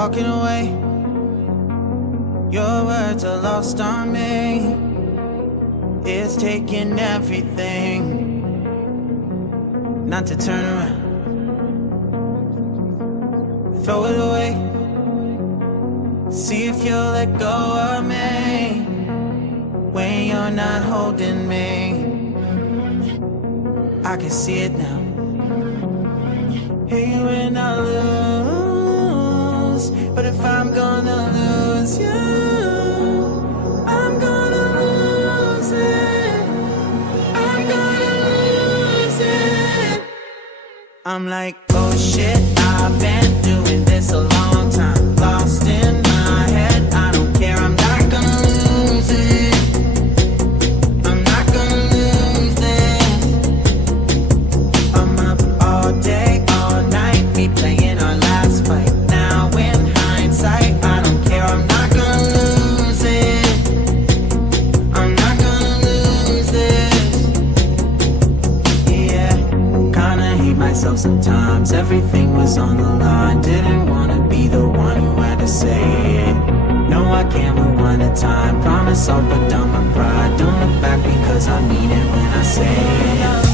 walking away. Your words are lost on me. It's taking everything not to turn around. Throw it away. See if you'll let go of me when you're not holding me. I can see it now. Hey, when I lose, but if I'm gonna lose you, I'm gonna lose it. I'm gonna lose it. I'm like, oh shit, I've been doing this a long time. Lost in my head, I don't care, I'm not gonna lose it. I'm not gonna lose this. I'm up all day, all night, replaying our last fight. Now in hindsight, I don't care, I'm not gonna lose it. I'm not gonna lose this. Yeah, kinda hate myself sometimes. Everything was on the line. Didn't wanna be the one who had to say it. No, I can't rewind the time. Promise I'll put down my pride. Don't look back because I mean it when I say it.